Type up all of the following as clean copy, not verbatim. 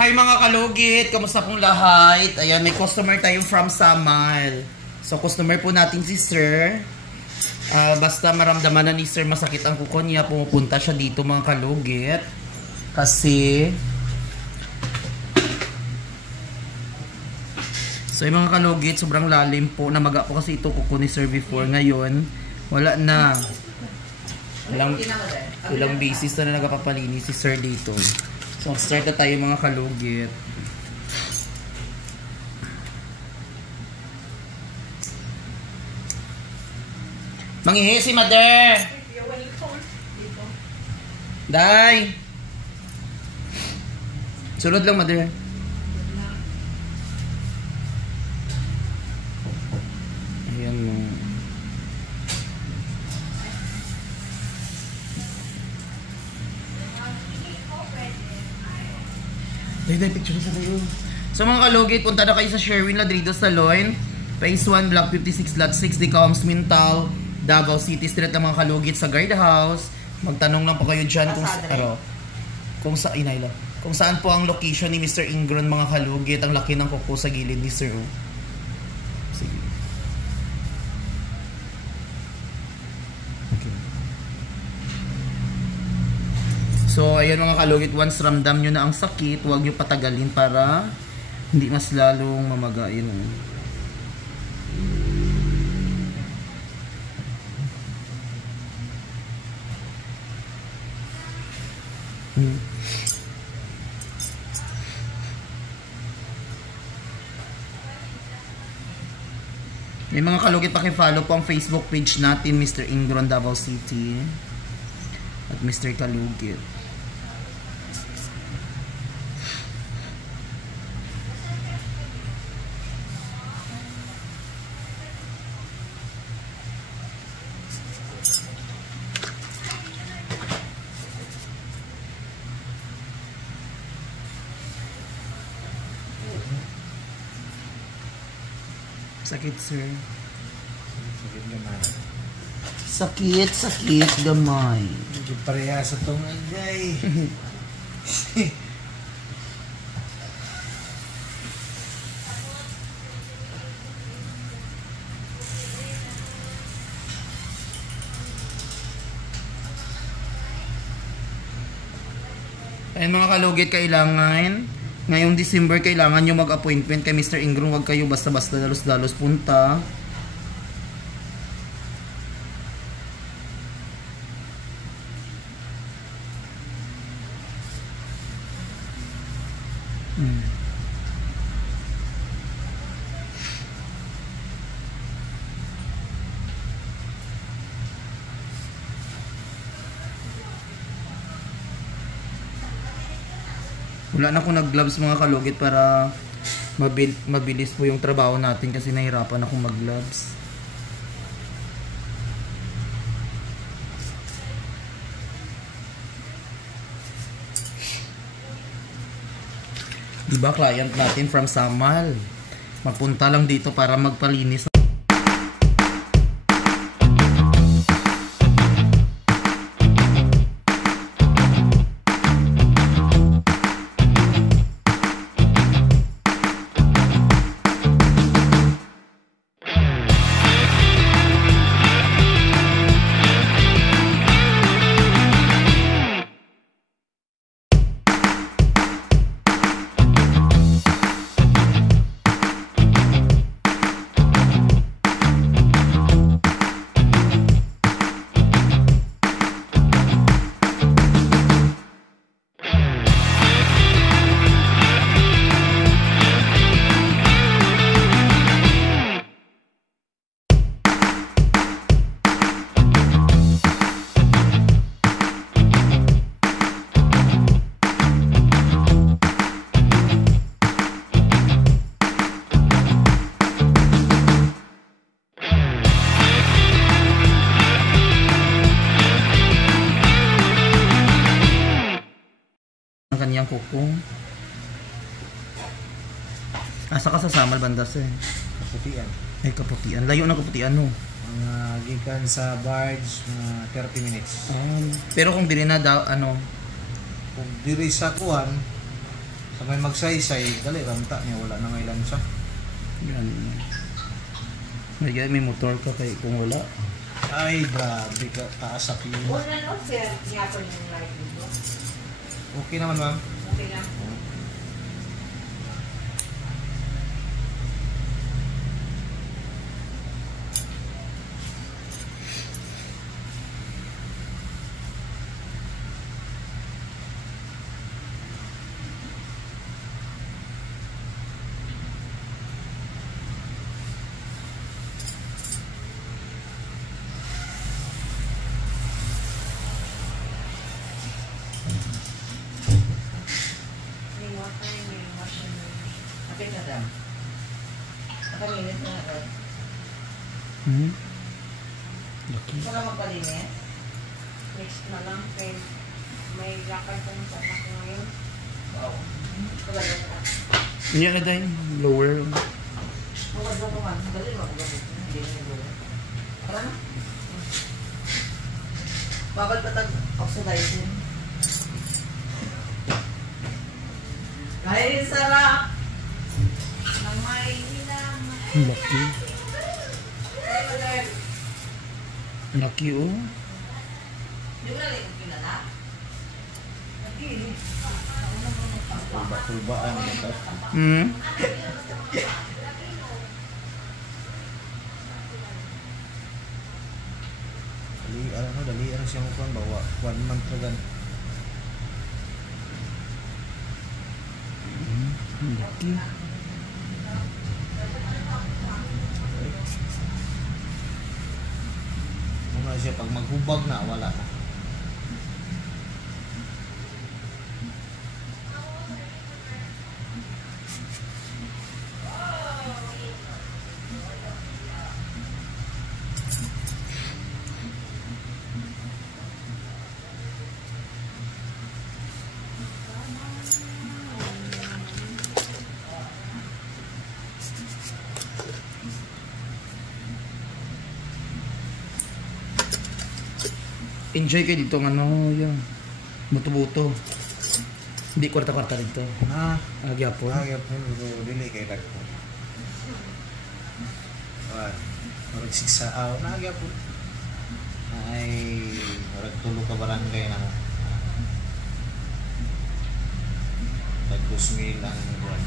Hi mga kalugit, kamusta pong lahat? Ayan, may customer tayong from Samal. So customer po natin si Sir. Basta maramdaman na ni Sir masakit ang kuko niya, pumupunta siya dito mga kalugit. Kasi so yung mga kalugit, sobrang lalim po. Namaga po kasi ito kuko ni Sir before. Ngayon, wala na. Ilang basis na nagpapalinis si Sir dito. So, start na tayo mga kalugit. Manghihi si Mother! Day! Sunod lang, Mother. Ayan mo. Day, picture sa tayo. So mga kalugit, punta na kayo sa Sherwin Ladrido Salon, Phase 1, Block 56, Lot 6, Decoms, Mintal, Davao City Street ng mga kalugit sa guardhouse. Magtanong lang po kayo dyan kung saan po ang location ni Mr. Ingron mga kalugit. Ang laki ng kuko sa gilid ni Sir. Sige. Okay. So, ayan mga kalugit, once ramdam nyo na ang sakit, huwag nyo patagalin para hindi mas lalong mamagain. May mga kalugit, paki-follow po ang Facebook page natin, Mr. Ingron Davao City at Mr. Kalugit. Sakit, sir. Sakit gamay. Sakit gamay. Hindi pareha sa tungay, guy. Ayun mga kalugit, kailangan ngayong December, kailangan nyo mag-appointment kay Mr. Ingron. Huwag kayo basta-basta dalos-dalos punta. Wala na akong nag-gloves mga kalugit para mabilis po yung trabaho natin kasi nahirapan akong mag-gloves. Diba client natin from Samal? Magpunta lang dito para magpalinis. Kanyang kuko. Asa ka sa Samal banda, sir? Kaputian. Ay, kaputian. Layo na kaputian, no? Mga gikan sa barge, mga 30 minutes. Pero kung dili na daw, ano? Kung diri sa kuhan, Sa may magsaysay, dali ranta niya, wala na may lansa. Yan. May motor ka kay kung wala. Ay, grabe ka, taas sa pila. Wala no, sir. Niya ko yung light dito. Okay naman, ma'am. Okay lang. May water, may washing machine. Okay na dam. Nakaminit na ako. Laki. Gusto na magpalinis? Next na lang. Kaya may lakad pa sa anak ko ngayon. Wow. Pagalo ka. Yan na dahil. Lower. Pagalo ko man. Dali mo. Hindi na nagulong. Tara na. Bawal patag oxidizing. Kahit sarap ng may hinamay. Laki. Laki oh. Di ba lang yung pinala? Tulba-tulbaan ito. Dali, siya mo kung bawa. 1 month na gan. Laki. Muna siya, pag maghubag na, wala na. Enjoy kayo dito ng ano yan. Buto-buto. Hindi kwarta-kwarta dito. Agyapon. Agyapon, pero dili kay dagko. Marag sigsaaw na agyapon. Ay, marag tulo ka barangay na mo. Tag 2,000 ang buwan.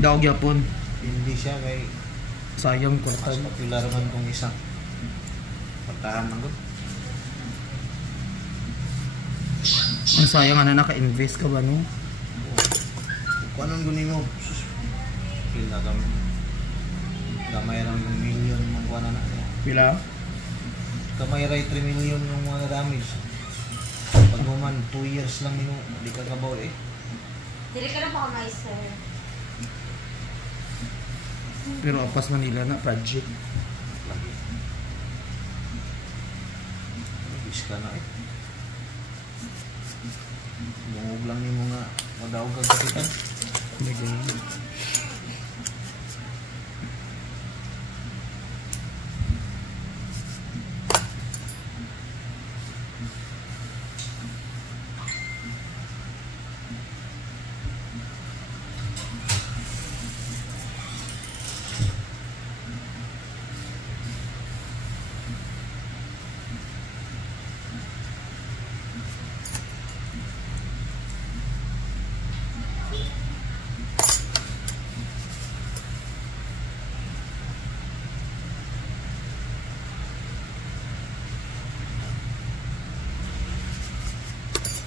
Daog gyapon. Hindi siya kay Sayang kwarta. mas popular man kung isang pagtahan ng good. Ang sayang na naka-invest ka ba no? Kung anong gunin mo, pila gamay lang yung million mong kuha na niya. Pila? Gamay ray 3 million yung mga damage. Pag man 2 years lang nimo, di ka kabaw eh. Dili ka na pa kamay, sir. Pero apas Manila na project. Lagi. Bis ka na eh. Bungog lang nimo nga madaog kang kapitan. Lagay.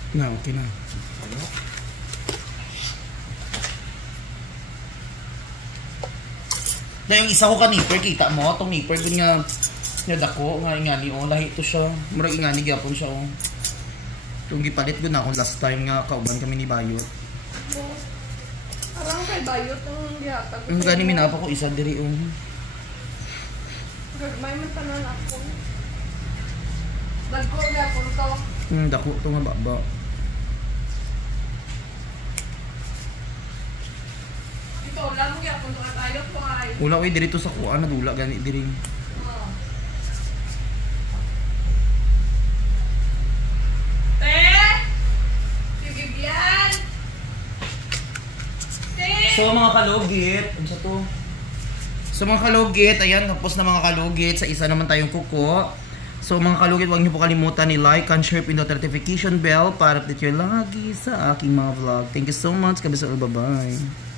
Na, okay na. Ano? Na yung isa ko ka nipper, kita mo, itong nipper ko nga dako, nga ingani o, lahi ito siya. Murag ingani gyapon siya o. Itong gipalit ko na ako last time nga kauban kami ni Bayot. Parang kay Bayot ang gihatag. Ang gani minapa ko isa diri o. May mantanan ako. Dagko gyapon to. Dako ito nga baba. Ito lang mo gyapon to tayo to ay. Wala ko diri to sa kuan na dula gani diri. Te! Sige biyan! So mga kalugit, ano sa to? So mga kalugit, ayan, tapos na mga kalugit, sa isa naman tayong kuko. So mga kalugit, huwag niyo po kalimutan ni like and share, pindot notification bell para update kayo lagi sa aking mga vlog. Thank you so much, kabisol, bye-bye.